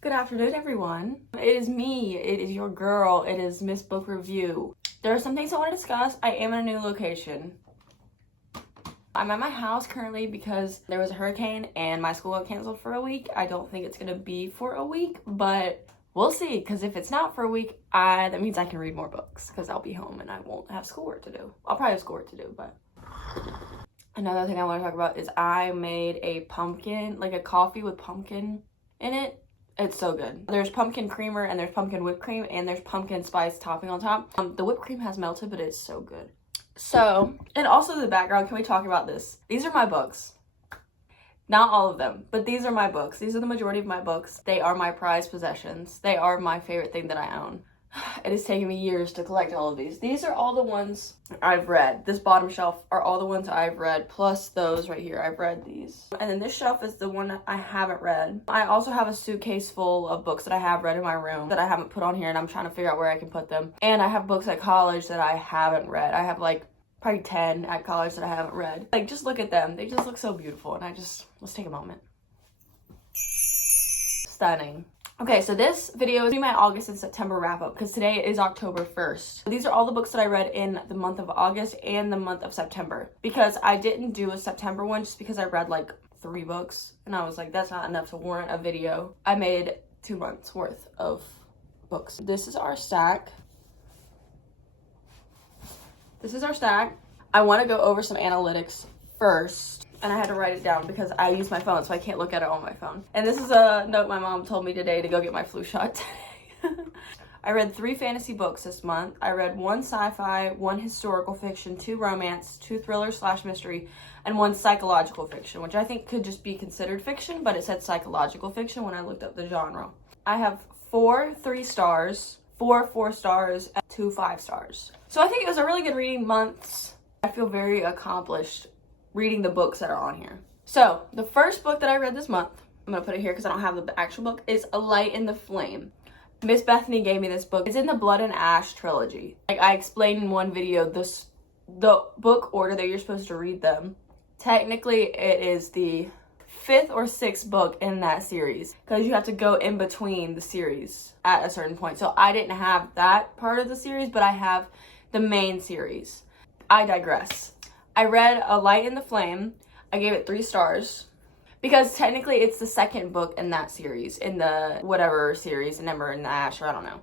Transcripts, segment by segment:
Good afternoon, everyone. It is me. It is your girl. It is Miss Book Review. There are some things I want to discuss. I am in a new location. I'm at my house currently because there was a hurricane and my school got canceled for a week. I don't think it's going to be for a week, but we'll see. Because if it's not for a week, that means I can read more books because I'll be home and I won't have schoolwork to do. I'll probably have schoolwork to do, but... Another thing I want to talk about is I made a pumpkin, like a coffee with pumpkin in it. It's so good. There's pumpkin creamer and there's pumpkin whipped cream and there's pumpkin spice topping on top. The whipped cream has melted, but it's so good. So, and also the background, can we talk about this? These are my books. Not all of them, but these are my books. These are the majority of my books. They are my prized possessions. They are my favorite thing that I own. It has taken me years to collect all of these. These are all the ones I've read. This bottom shelf are all the ones I've read, plus those right here. I've read these. And then this shelf is the one I haven't read. I also have a suitcase full of books that I have read in my room that I haven't put on here, and I'm trying to figure out where I can put them. And I have books at college that I haven't read. I have like probably 10 at college that I haven't read. Like, just look at them. They just look so beautiful, and let's take a moment. Stunning. Okay, so this video is my August and September wrap up because today is October 1st. These are all the books that I read in the month of August and the month of September, because I didn't do a September one just because I read like 3 books and I was like, that's not enough to warrant a video. I made 2 months worth of books. This is our stack. I want to go over some analytics first. And I had to write it down because I use my phone, so I can't look at it on my phone. And this is a note my mom told me today to go get my flu shot today. I read 3 fantasy books this month. I read 1 sci-fi, 1 historical fiction, 2 romance, 2 thriller/mystery, and 1 psychological fiction, which I think could just be considered fiction, but it said psychological fiction when I looked up the genre. I have 4 3 stars, 4 4 stars, and 2 5 stars. So I think it was a really good reading month. I feel very accomplished reading the books that are on here. So the first book that I read this month, I'm gonna put it here because I don't have the actual book, is A Light in the Flame. Miss Bethany gave me this book. It's in the Blood and Ash trilogy. Like I explained in one video, the book order that you're supposed to read them. Technically it is the 5th or 6th book in that series because you have to go in between the series at a certain point. So I didn't have that part of the series, but I have the main series. I digress. I read A Light in the Flame. I gave it 3 stars because technically it's the 2nd book in that series, in the whatever series, Ember in the Ash, or I don't know.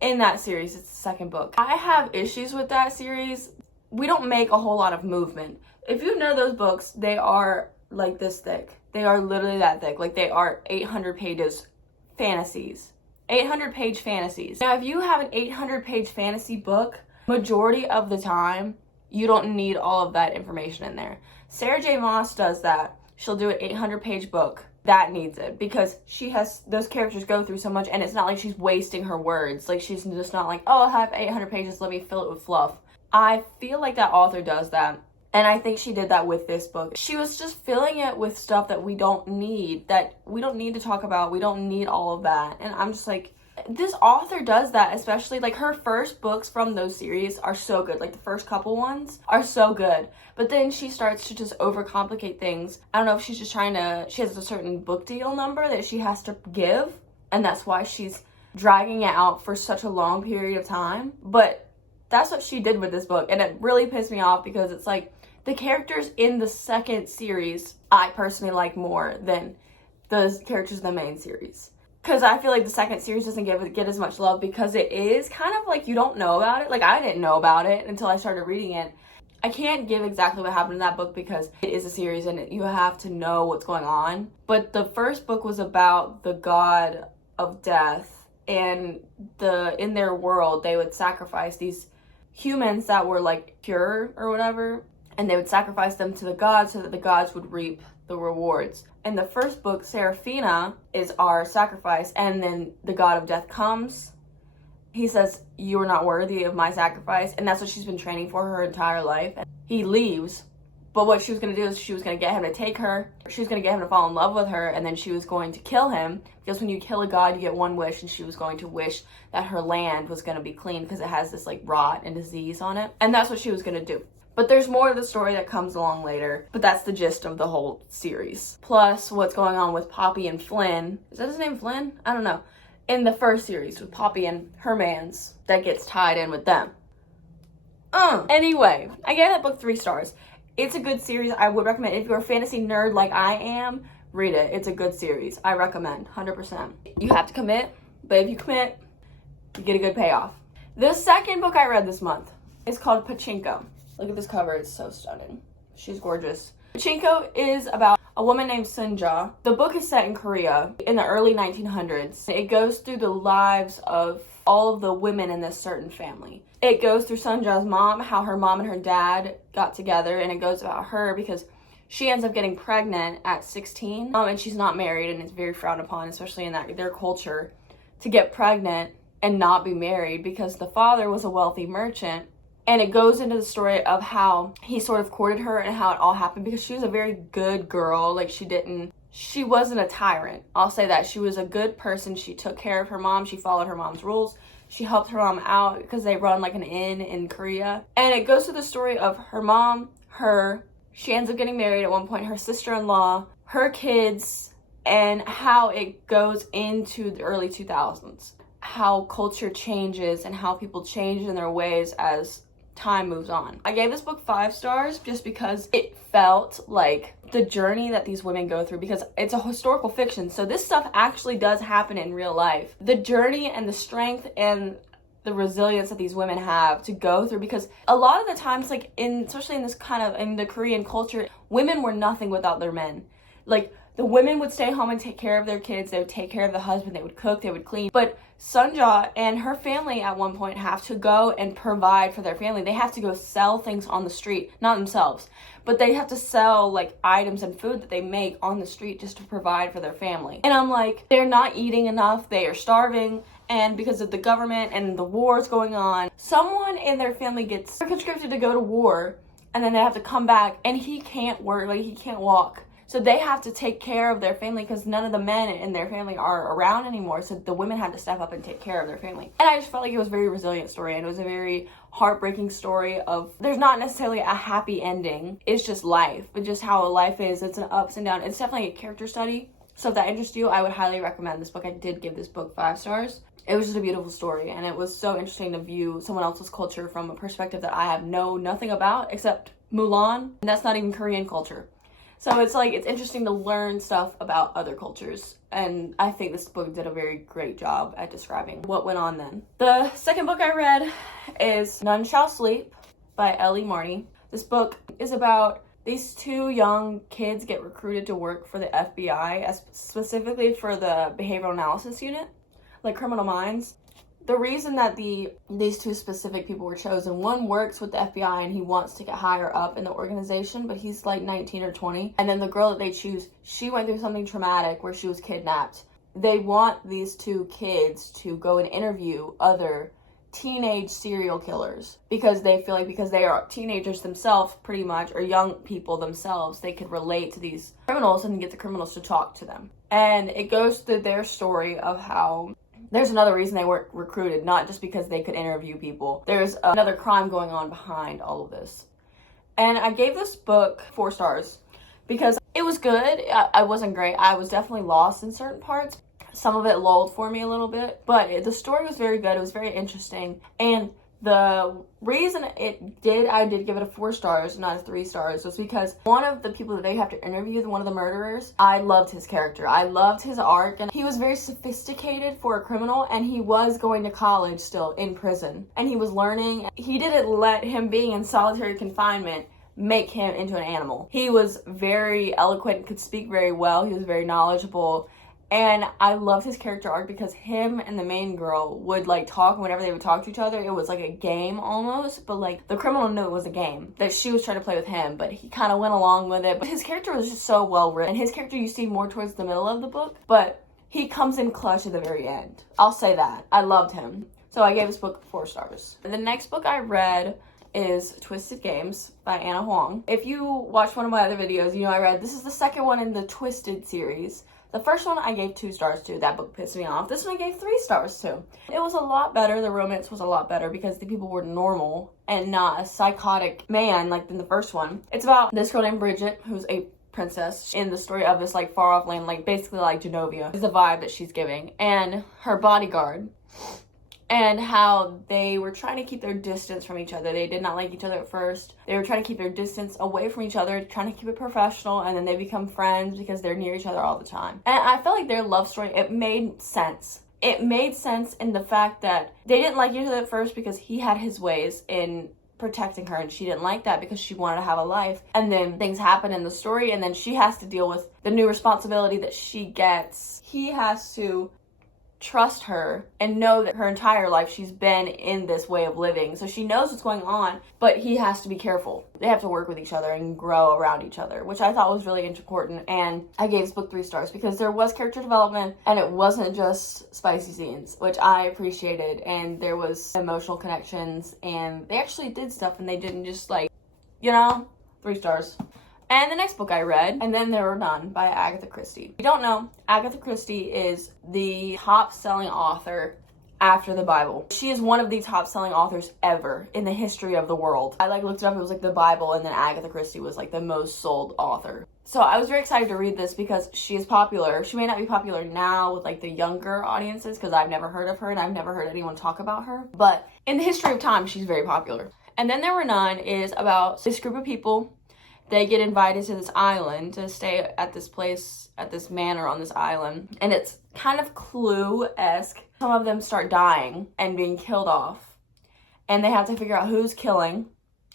In that series, it's the 2nd book. I have issues with that series. We don't make a whole lot of movement. If you know those books, they are like this thick. They are literally that thick. Like they are 800 pages fantasies. 800-page fantasies. Now, if you have an 800-page fantasy book, majority of the time, you don't need all of that information in there. Sarah J. Maas does that. She'll do an 800-page book. That needs it because she has those characters go through so much, and it's not like she's wasting her words. Like she's just not like, oh, I have 800 pages, let me fill it with fluff. I feel like that author does that, and I think she did that with this book. She was just filling it with stuff that we don't need to talk about. We don't need all of that, and I'm just like, this author does that, especially like her first books from those series are so good. Like the first couple ones are so good, but then she starts to just overcomplicate things. I don't know if she's just she has a certain book deal number that she has to give, and that's why she's dragging it out for such a long period of time. But that's what she did with this book, and it really pissed me off because it's like the characters in the 2nd series I personally like more than the characters in the main series. Because I feel like the 2nd series doesn't get as much love because it is kind of like you don't know about it. Like I didn't know about it until I started reading it. I can't give exactly what happened in that book because it is a series and you have to know what's going on. But the first book was about the god of death, and in their world they would sacrifice these humans that were like pure or whatever, and they would sacrifice them to the gods so that the gods would reap the rewards. In the first book, Seraphina is our sacrifice, and then the god of death comes. He says, you are not worthy of my sacrifice, and that's what she's been training for her entire life. He leaves, but what she was going to do is she was going to get him to take her. She was going to get him to fall in love with her, and then she was going to kill him, because when you kill a god, you get 1 wish, and she was going to wish that her land was going to be clean because it has this like rot and disease on it, and that's what she was going to do. But there's more of the story that comes along later. But that's the gist of the whole series. Plus, what's going on with Poppy and Flynn. Is that his name, Flynn? I don't know. In the first series with Poppy and her mans that gets tied in with them. Anyway, I gave that book 3 stars. It's a good series. I would recommend it. If you're a fantasy nerd like I am, read it. It's a good series. I recommend, 100%. You have to commit, but if you commit, you get a good payoff. The second book I read this month is called Pachinko. Look at this cover. It's so stunning. She's gorgeous. Pachinko is about a woman named Sunja. The book is set in Korea in the early 1900s. It goes through the lives of all of the women in this certain family. It goes through Sunja's mom, how her mom and her dad got together, and it goes about her because she ends up getting pregnant at 16, and she's not married, and it's very frowned upon, especially in their culture, to get pregnant and not be married because the father was a wealthy merchant. And it goes into the story of how he sort of courted her and how it all happened because she was a very good girl. Like, she wasn't a tyrant. I'll say that. She was a good person. She took care of her mom. She followed her mom's rules. She helped her mom out because they run like an inn in Korea. And it goes to the story of her mom, she ends up getting married at one point, her sister-in-law, her kids, and how it goes into the early 2000s. How culture changes and how people change in their ways as time moves on. I gave this book 5 stars just because it felt like the journey that these women go through, because it's a historical fiction, so this stuff actually does happen in real life. The journey and the strength and the resilience that these women have to go through, because a lot of the times, like especially in this kind of in the Korean culture, women were nothing without their men. Like, the women would stay home and take care of their kids. They would take care of the husband. They would cook. They would clean. But Sunja and her family at one point have to go and provide for their family. They have to go sell things on the street. Not themselves, but they have to sell like items and food that they make on the street just to provide for their family. And I'm like, they're not eating enough. They are starving. And because of the government and the wars going on, someone in their family gets conscripted to go to war. And then they have to come back. And he can't work. Like, he can't walk. So they have to take care of their family because none of the men in their family are around anymore. So the women had to step up and take care of their family. And I just felt like it was a very resilient story, and it was a very heartbreaking story of, there's not necessarily a happy ending. It's just life, but just how life is. It's an ups and downs. It's definitely a character study. So if that interests you, I would highly recommend this book. I did give this book 5 stars. It was just a beautiful story, and it was so interesting to view someone else's culture from a perspective that I have nothing about except Mulan, and that's not even Korean culture. So it's like, it's interesting to learn stuff about other cultures. And I think this book did a very great job at describing what went on then. The second book I read is None Shall Sleep by Ellie Marney. This book is about these 2 young kids get recruited to work for the FBI, specifically for the behavioral analysis unit, like Criminal Minds. The reason that these 2 specific people were chosen, one works with the FBI and he wants to get higher up in the organization, but he's like 19 or 20. And then the girl that they choose, she went through something traumatic where she was kidnapped. They want these 2 kids to go and interview other teenage serial killers because they feel like, because they are teenagers themselves pretty much, or young people themselves, they could relate to these criminals and get the criminals to talk to them. And it goes through their story of how there's another reason they weren't recruited, not just because they could interview people. There's another crime going on behind all of this. And I gave this book 4 stars because it was good. I wasn't great. I was definitely lost in certain parts. Some of it lulled for me a little bit, but the story was very good. It was very interesting. And the reason I did give it a 4 stars, not a 3 stars, was because one of the people that they have to interview, one of the murderers, I loved his character. I loved his arc, and he was very sophisticated for a criminal, and he was going to college still in prison, and he was learning. He didn't let him being in solitary confinement make him into an animal. He was very eloquent, could speak very well. He was very knowledgeable. And I loved his character arc because him and the main girl would like talk, and whenever they would talk to each other, it was like a game almost, but like the criminal knew it was a game that she was trying to play with him, but he kind of went along with it. But his character was just so well written, and his character you see more towards the middle of the book, but he comes in clutch at the very end. I'll say that. I loved him. So I gave this book 4 stars. The next book I read is Twisted Games by Anna Huang. If you watched one of my other videos, you know I read, this is the second one in the Twisted series. The first one I gave 2 stars to. That book pissed me off. This one I gave 3 stars to. It was a lot better. The romance was a lot better because the people were normal and not a psychotic man like in the first one. It's about this girl named Bridget, who's a princess in the story of this like far off land, like basically like Genovia is the vibe that she's giving, and her bodyguard, and how they were trying to keep their distance from each other. They did not like each other at first. They were trying to keep their distance away from each other, trying to keep it professional, and then they become friends because they're near each other all the time. And I felt like their love story, it made sense. It made sense in the fact that they didn't like each other at first because he had his ways in protecting her, and she didn't like that because she wanted to have a life. And then things happen in the story, and then she has to deal with the new responsibility that she gets. He has to trust her and know that her entire life she's been in this way of living, so she knows what's going on, but he has to be careful. They have to work with each other and grow around each other, which I thought was really important. And I gave this book 3 stars because there was character development, and it wasn't just spicy scenes, which I appreciated, and there was emotional connections, and they actually did stuff, and they didn't just like, 3 stars. And the next book I read, And Then There Were None by Agatha Christie. If you don't know, Agatha Christie is the top-selling author after the Bible. She is one of the top-selling authors ever in the history of the world. I looked it up, it was like the Bible, and then Agatha Christie was like the most sold author. So I was very excited to read this because she is popular. She may not be popular now with like the younger audiences because I've never heard of her and I've never heard anyone talk about her. But in the history of time, she's very popular. And Then There Were None is about this group of people. They get invited to this island to stay at this place, at this manor on this island. And it's kind of Clue-esque. Some of them start dying and being killed off. And they have to figure out who's killing,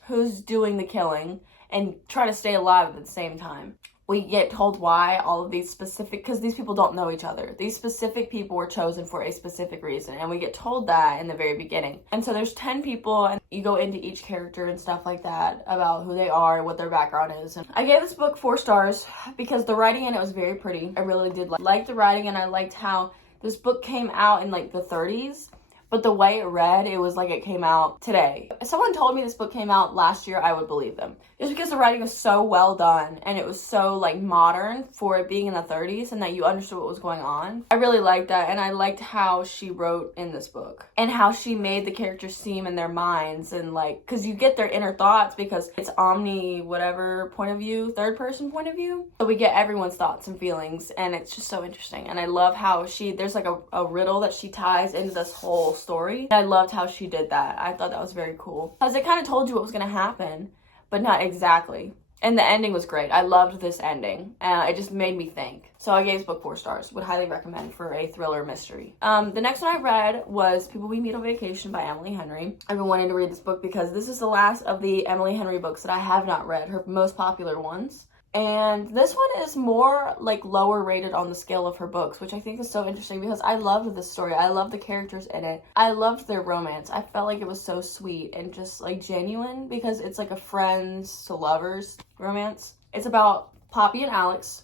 who's doing the killing, and try to stay alive at the same time. We get told why all of these specific, because these people don't know each other. These specific people were chosen for a specific reason, and we get told that in the very beginning. And so there's 10 people, and you go into each character and stuff like that about who they are, what their background is. And I gave this book 4 stars because the writing in it was very pretty. I really did like the writing, and I liked how this book came out in like the 30s. But the way it read, it was like it came out today. If someone told me this book came out last year, I would believe them. Just because the writing was so well done and it was so like modern for it being in the 30s and that you understood what was going on. I really liked that, and I liked how she wrote in this book and how she made the characters seem in their minds, and like, because you get their inner thoughts because it's whatever point of view, third person point of view. So we get everyone's thoughts and feelings, and it's just so interesting. And I love how there's like a riddle that she ties into this whole story. I loved how she did that. I thought that was very cool because it kind of told you what was going to happen, but not exactly. And the ending was great. I loved this ending. It just made me think. So I gave this book 4 stars. Would highly recommend for a thriller mystery. The next one I read was People We Meet on Vacation by Emily Henry. I've been wanting to read this book because this is the last of the Emily Henry books that I have not read, her most popular ones. And this one is more like lower rated on the scale of her books, which I think is so interesting because I loved this story. I loved the characters in it. I loved their romance. I felt like it was so sweet and just like genuine because it's like a friends to lovers romance. It's about Poppy and Alex,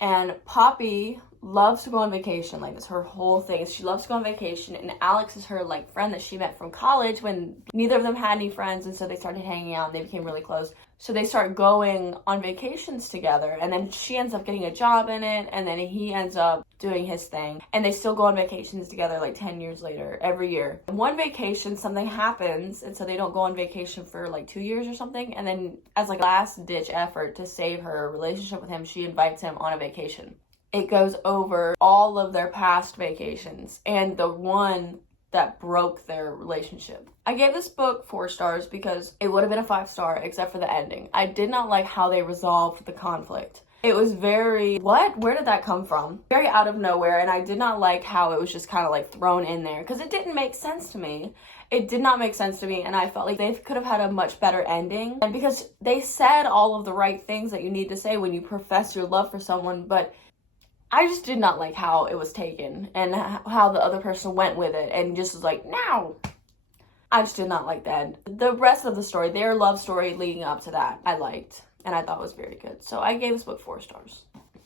and Poppy loves to go on vacation. Like, that's her whole thing. She loves to go on vacation, and Alex is her like friend that she met from college when neither of them had any friends, and so they started hanging out and they became really close. So they start going on vacations together, and then she ends up getting a job in it, and then he ends up doing his thing, and they still go on vacations together like 10 years later, every year. One vacation, something happens, and so they don't go on vacation for like 2 years or something, and then as like a last ditch effort to save her relationship with him, she invites him on a vacation. It goes over all of their past vacations and the one that broke their relationship. I gave this book 4 stars because it would have been a 5-star except for the ending. I did not like how they resolved the conflict. It was very, what? Where did that come from? Very out of nowhere, and I did not like how it was just kind of like thrown in there because it didn't make sense to me. It did not make sense to me, and I felt like they could have had a much better ending. And because they said all of the right things that you need to say when you profess your love for someone, but I just did not like how it was taken and how the other person went with it and just was like, no. I just did not like that. The rest of the story, their love story leading up to that, I liked and I thought was very good. So I gave this book 4 stars.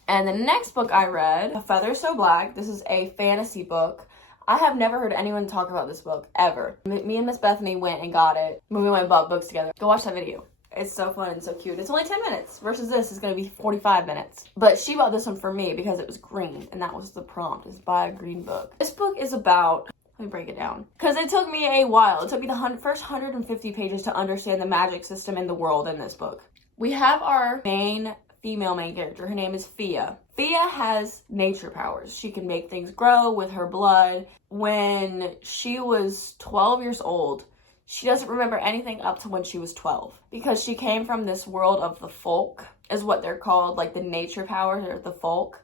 And the next book I read, A Feather So Black. This is a fantasy book. I have never heard anyone talk about this book ever. Me and Miss Bethany went and got it when we went and bought books together. Go watch that video. It's so fun and so cute. It's only 10 minutes versus this is going to be 45 minutes. But she bought this one for me because it was green, and that was the prompt, is buy a green book. This book is about Let me break it down. Because it took me a while. It took me the first 150 pages to understand the magic system in the world in this book. We have our female main character. Her name is Fia. Fia has nature powers. She can make things grow with her blood. When she was 12 years old, she doesn't remember anything up to when she was 12. Because she came from this world of the folk, is what they're called, like the nature powers or the folk.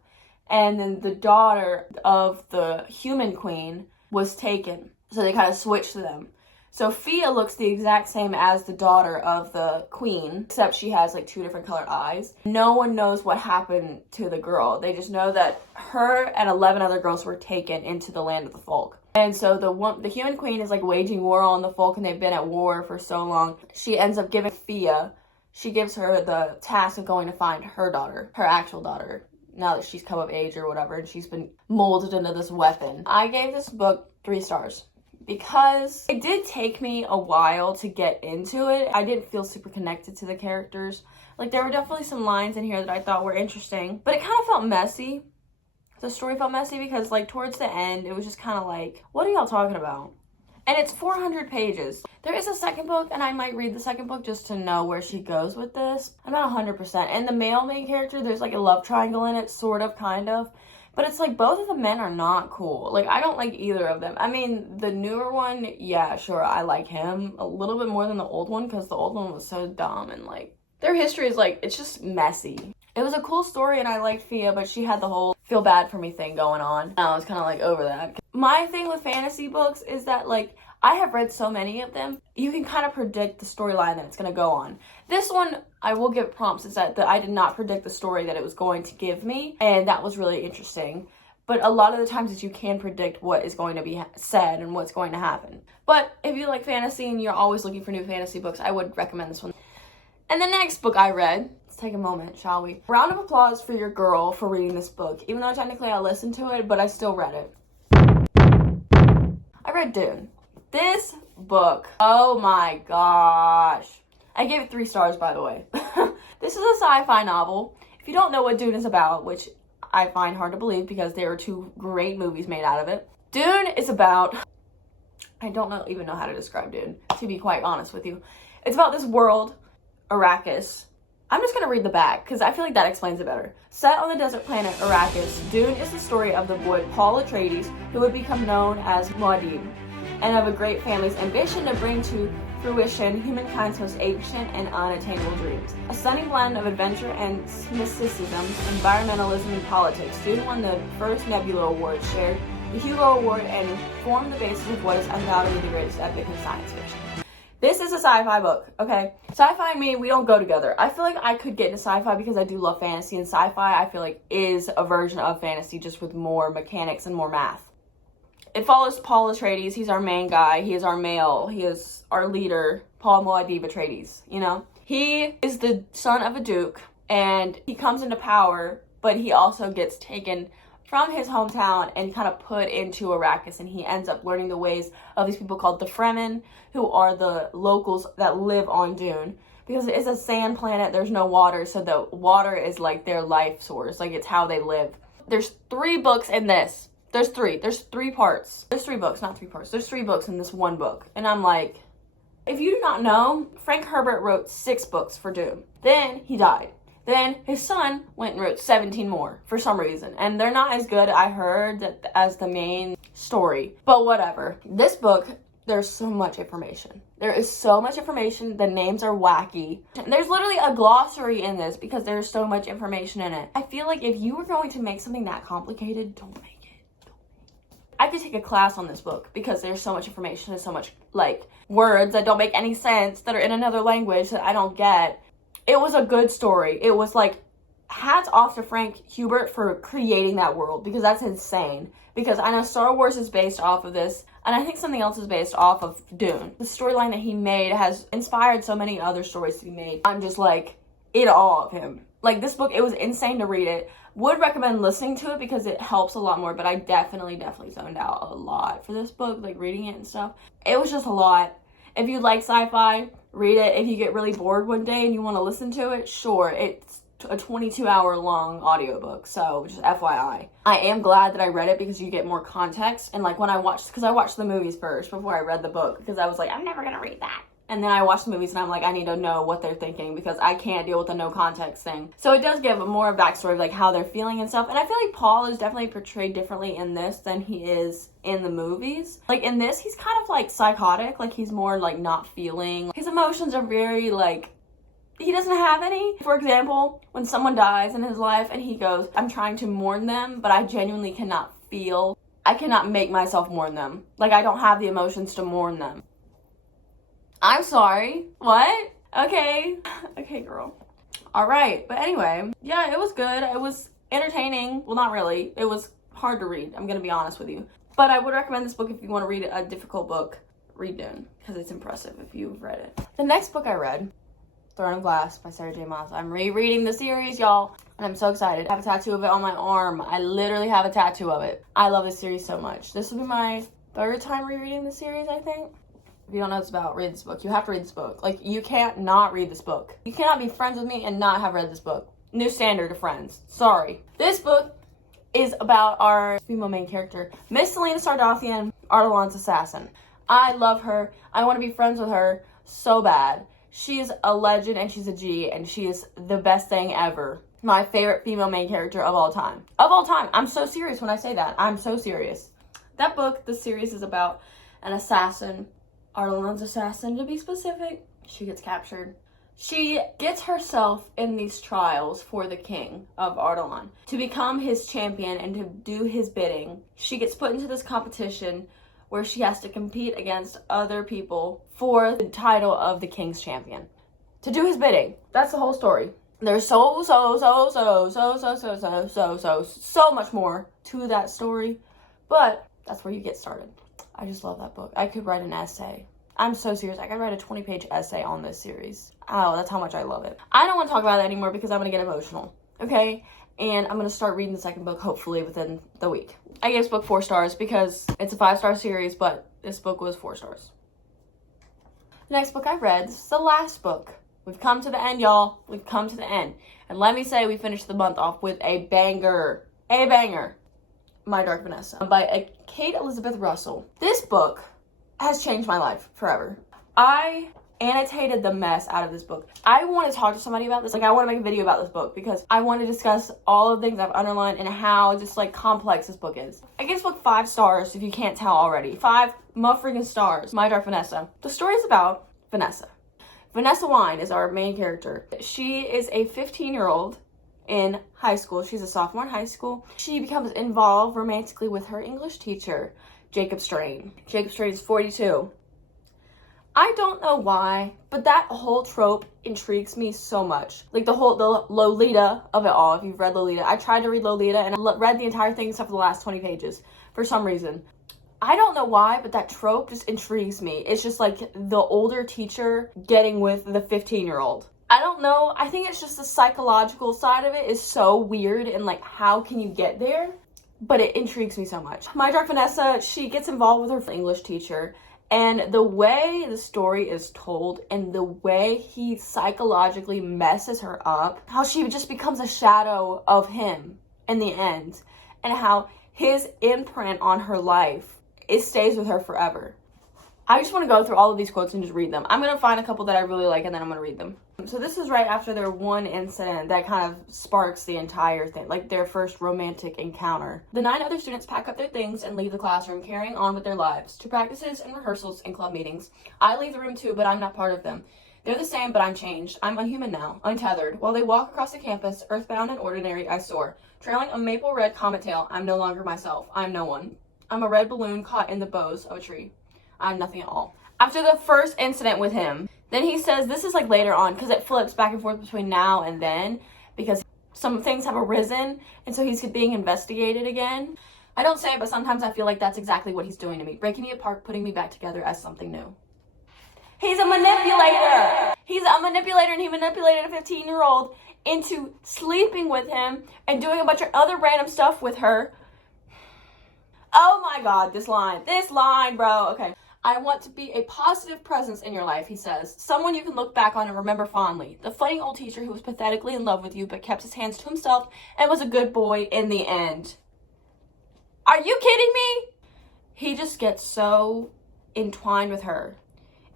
And then the daughter of the human queen was taken. So they kind of switched them. So Fia looks the exact same as the daughter of the queen, except she has like 2 different colored eyes. No one knows what happened to the girl. They just know that her and 11 other girls were taken into the land of the folk. And so the human queen is like waging war on the folk, and they've been at war for so long. She ends up giving Fia, she gives her the task of going to find her daughter, her actual daughter, now that she's come of age or whatever, and she's been molded into this weapon. I gave this book 3 stars because it did take me a while to get into it. I didn't feel super connected to the characters. Like, there were definitely some lines in here that I thought were interesting, but it kind of felt messy. The story felt messy because, like, towards the end, it was just kind of like, what are y'all talking about? And it's 400 pages. There is a second book, and I might read the second book just to know where she goes with this. I'm not 100%. And the male main character, there's like a love triangle in it, sort of, kind of. But it's like both of the men are not cool. Like, I don't like either of them. I mean, the newer one, yeah, sure, I like him a little bit more than the old one because the old one was so dumb and, like, their history is, like, it's just messy. It was a cool story, and I liked Fia, but she had the whole feel bad for me thing going on. And I was kind of, like, over that. My thing with fantasy books is that, like, I have read so many of them, you can kind of predict the storyline that it's going to go on. This one, I will give prompts, is that I did not predict the story that it was going to give me, and that was really interesting. But a lot of the times you can predict what is going to be said and what's going to happen. But if you like fantasy and you're always looking for new fantasy books, I would recommend this one. And the next book I read, let's take a moment, shall we? Round of applause for your girl for reading this book. Even though technically I listened to it, but I still read it. I read Dune. This book, oh my gosh. I gave it 3 stars, by the way. This is a sci-fi novel. If you don't know what Dune is about, which I find hard to believe because there are 2 great movies made out of it. Dune is about, I don't even know how to describe Dune, to be quite honest with you. It's about this world, Arrakis. I'm just going to read the back because I feel like that explains it better. Set on the desert planet Arrakis, Dune is the story of the boy Paul Atreides, who would become known as Muad'Dib, and of a great family's ambition to bring to fruition humankind's most ancient and unattainable dreams. A stunning blend of adventure and mysticism, environmentalism, and politics, Dune won the first Nebula Award, shared the Hugo Award, and formed the basis of what is undoubtedly the greatest epic in science fiction. This is a sci-fi book, okay? Sci-fi and me, we don't go together. I feel like I could get into sci-fi because I do love fantasy, and sci-fi, I feel like, is a version of fantasy just with more mechanics and more math. It follows Paul Atreides. He's our main guy. He is our male. He is our leader, Paul Muad'Dib Atreides, you know? He is the son of a duke, and he comes into power, but he also gets taken from his hometown and kind of put into Arrakis, and he ends up learning the ways of these people called the Fremen, who are the locals that live on Dune. Because it's a sand planet, there's no water, so the water is like their life source. Like, it's how they live. There's 3 books in this. There's 3 parts. There's 3 books, not 3 parts. There's 3 books in this one book. And I'm like, if you do not know, Frank Herbert wrote 6 books for Dune. Then he died. Then his son went and wrote 17 more for some reason. And they're not as good, I heard, as the main story. But whatever. This book, there's so much information. There is so much information. The names are wacky. There's literally a glossary in this because there's so much information in it. I feel like if you were going to make something that complicated, don't make it. I could take a class on this book because there's so much information and so much, like, words that don't make any sense that are in another language that I don't get. It was a good story. It was, like, hats off to Frank Herbert for creating that world because that's insane. Because I know Star Wars is based off of this, and I think something else is based off of Dune. The storyline that he made has inspired so many other stories to be made. I'm just, like, in awe of him. Like, this book, it was insane to read it. Would recommend listening to it because it helps a lot more, but I definitely zoned out a lot for this book, like reading it and stuff. It was just a lot. If you like sci-fi, read it. If you get really bored one day and you want to listen to it, sure, it's a 22-hour long audiobook, so just FYI. I am glad that I read it because you get more context, and like when I watched, because I watched the movies first before I read the book, because I was like, I'm never gonna read that. And then I watched the movies and I'm like, I need to know what they're thinking because I can't deal with the no context thing. So it does give more backstory of like how they're feeling and stuff. And I feel like Paul is definitely portrayed differently in this than he is in the movies. Like in this, he's kind of like psychotic. Like he's more like not feeling. His emotions are very like, he doesn't have any. For example, when someone dies in his life and he goes, I'm trying to mourn them, but I genuinely cannot feel. I cannot make myself mourn them. Like I don't have the emotions to mourn them. I'm sorry. What? Okay. Okay, girl. All right. But anyway, yeah, it was good. It was entertaining. Well, not really. It was hard to read. I'm going to be honest with you. But I would recommend this book if you want to read a difficult book. Read Dune, because it's impressive if you've read it. The next book I read, Throne of Glass by Sarah J. Maas. I'm rereading the series, y'all. And I'm so excited. I have a tattoo of it on my arm. I literally have a tattoo of it. I love this series so much. This will be my third time rereading the series, I think. If you don't know what it's about, read this book. You have to read this book. Like, you can't not read this book. You cannot be friends with me and not have read this book. New standard of friends. Sorry. This book is about our female main character, Miss Selena Sardothien, Ardalan's assassin. I love her. I want to be friends with her so bad. She's a legend and she's a G and she is the best thing ever. My favorite female main character of all time. Of all time. I'm so serious when I say that. I'm so serious. That book, the series, is about an assassin. Ardalan's assassin, to be specific. She gets captured. She gets herself in these trials for the king of Ardalan to become his champion and to do his bidding. She gets put into this competition where she has to compete against other people for the title of the king's champion. To do his bidding. That's the whole story. There's so much more to that story, but that's where you get started. I just love that book. I could write an essay. I'm so serious. I could write a 20-page essay on this series. Oh, that's how much I love it. I don't want to talk about it anymore because I'm going to get emotional. Okay? And I'm going to start reading the second book hopefully within the week. I gave this book 4 stars because it's a 5-star series, but this book was 4 stars. The next book I read, this is the last book. We've come to the end, y'all. We've come to the end. And let me say we finished the month off with a banger. A banger. My Dark Vanessa by Kate Elizabeth Russell. This book has changed my life forever. I annotated the mess out of this book. I want to talk to somebody about this. Like, I want to make a video about this book because I want to discuss all of the things I've underlined and how just like complex this book is. I give this book 5 stars if you can't tell already. 5 motherfucking stars. My Dark Vanessa. The story is about Vanessa. Vanessa Wine is our main character. She is a 15-year-old in high school. She's a sophomore in high school. She becomes involved romantically with her English teacher, Jacob Strain. Jacob Strain is 42. I don't know why, but that whole trope intrigues me so much. Like the Lolita of it all, if you've read Lolita. I tried to read Lolita and I read the entire thing except for the last 20 pages for some reason. I don't know why, but that trope just intrigues me. It's just like the older teacher getting with the 15-year-old. I don't know. I think it's just the psychological side of it is so weird and like how can you get there? But it intrigues me so much. My Dark Vanessa, she gets involved with her English teacher, and the way the story is told and the way he psychologically messes her up, how she just becomes a shadow of him in the end, and how his imprint on her life, it stays with her forever. I just want to go through all of these quotes and just read them. I'm going to find a couple that I really like and then I'm going to read them. So this is right after their one incident that kind of sparks the entire thing, like their first romantic encounter. The 9 other students pack up their things and leave the classroom, carrying on with their lives to practices and rehearsals and club meetings. I leave the room too, but I'm not part of them. They're the same, but I'm changed. I'm unhuman now, untethered. While they walk across the campus, earthbound and ordinary, I soar. Trailing a maple red comet tail, I'm no longer myself. I'm no one. I'm a red balloon caught in the boughs of a tree. I'm nothing at all. After the first incident with him, then he says, this is like later on, because it flips back and forth between now and then, because some things have arisen, and so he's being investigated again. I don't say it, but sometimes I feel like that's exactly what he's doing to me, breaking me apart, putting me back together as something new. He's a manipulator! He's a manipulator, and he manipulated a 15-year-old into sleeping with him and doing a bunch of other random stuff with her. Oh my god, this line, bro. Okay. I want to be a positive presence in your life, he says. Someone you can look back on and remember fondly. The funny old teacher who was pathetically in love with you but kept his hands to himself and was a good boy in the end. Are you kidding me? He just gets so entwined with her,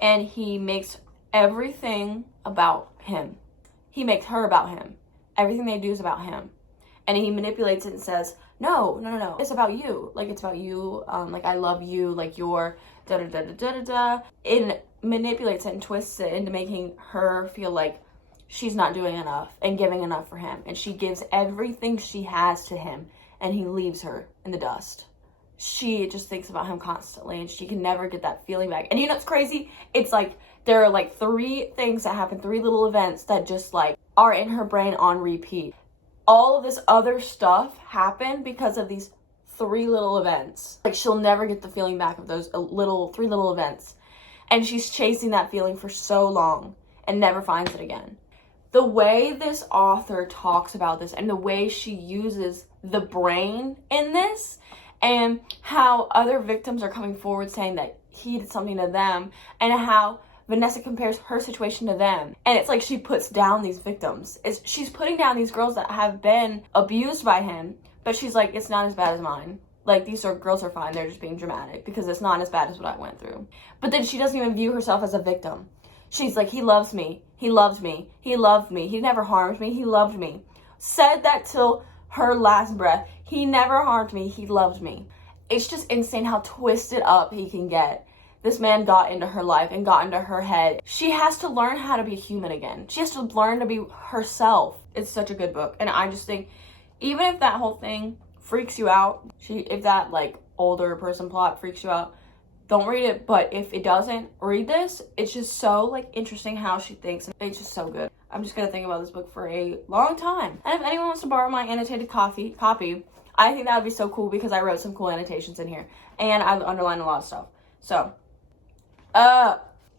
and he makes everything about him. He makes her about him. Everything they do is about him. And he manipulates it and says, no, it's about you. Like, it's about you. Like, I love you. Like, you're da-da-da-da-da-da-da. And manipulates it and twists it into making her feel like she's not doing enough and giving enough for him. And she gives everything she has to him, and he leaves her in the dust. She just thinks about him constantly, and she can never get that feeling back. And you know what's crazy? It's like, there are like 3 things that happen, 3 little events that just like are in her brain on repeat. All of this other stuff happened because of these 3 little events. Like, she'll never get the feeling back of those 3 little events. And she's chasing that feeling for so long and never finds it again. The way this author talks about this and the way she uses the brain in this, and how other victims are coming forward saying that he did something to them, and how Vanessa compares her situation to them. And it's like she puts down these victims. She's putting down these girls that have been abused by him, but she's like, it's not as bad as mine. Like, these girls are fine. They're just being dramatic because it's not as bad as what I went through. But then she doesn't even view herself as a victim. She's like, he loves me. He loved me. He loved me. He never harmed me. He loved me. Said that till her last breath. He never harmed me. He loved me. It's just insane how twisted up he can get. This man got into her life and got into her head. She has to learn how to be human again. She has to learn to be herself. It's such a good book. And I just think, even if that whole thing freaks you out, if that like older person plot freaks you out, don't read it. But if it doesn't, read this. It's just so like interesting how she thinks. It's just so good. I'm just gonna think about this book for a long time. And if anyone wants to borrow my annotated copy, I think that would be so cool because I wrote some cool annotations in here. And I've underlined a lot of stuff. So,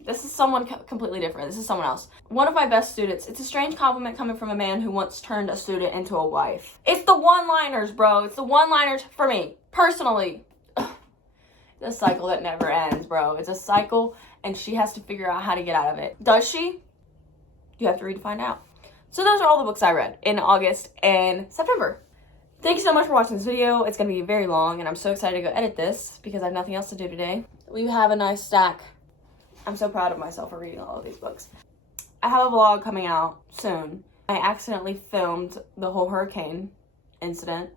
this is someone completely different. This is someone else. One of my best students. It's a strange compliment coming from a man who once turned a student into a wife. It's the one-liners, bro. It's the one-liners for me, personally. It's a cycle that never ends, bro. It's a cycle, and she has to figure out how to get out of it. Does she? You have to read to find out. So those are all the books I read in August and September. Thank you so much for watching this video. It's going to be very long, and I'm so excited to go edit this because I have nothing else to do today. We have a nice stack. I'm so proud of myself for reading all of these books. I have a vlog coming out soon. I accidentally filmed the whole hurricane incident.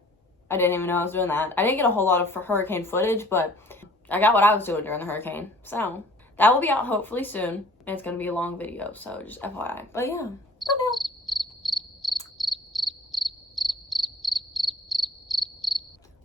I didn't even know I was doing that. I didn't get a whole lot of hurricane footage, but I got what I was doing during the hurricane. So that will be out hopefully soon. And it's going to be a long video, so just FYI. But yeah, thumbnail.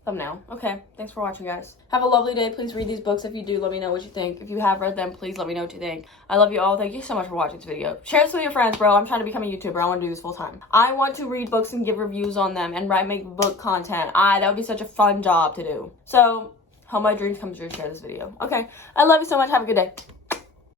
Thumbnail. Okay, thanks for watching, guys. Have a lovely day. Please read these books. If you do, let me know what you think. If you have read them, please let me know what you think. I love you all. Thank you so much for watching this video. Share this with your friends, bro. I'm trying to become a YouTuber. I want to do this full time. I want to read books and give reviews on them and make book content. That would be such a fun job to do. So, hope my dreams come true. Share this video. Okay, I love you so much. Have a good day.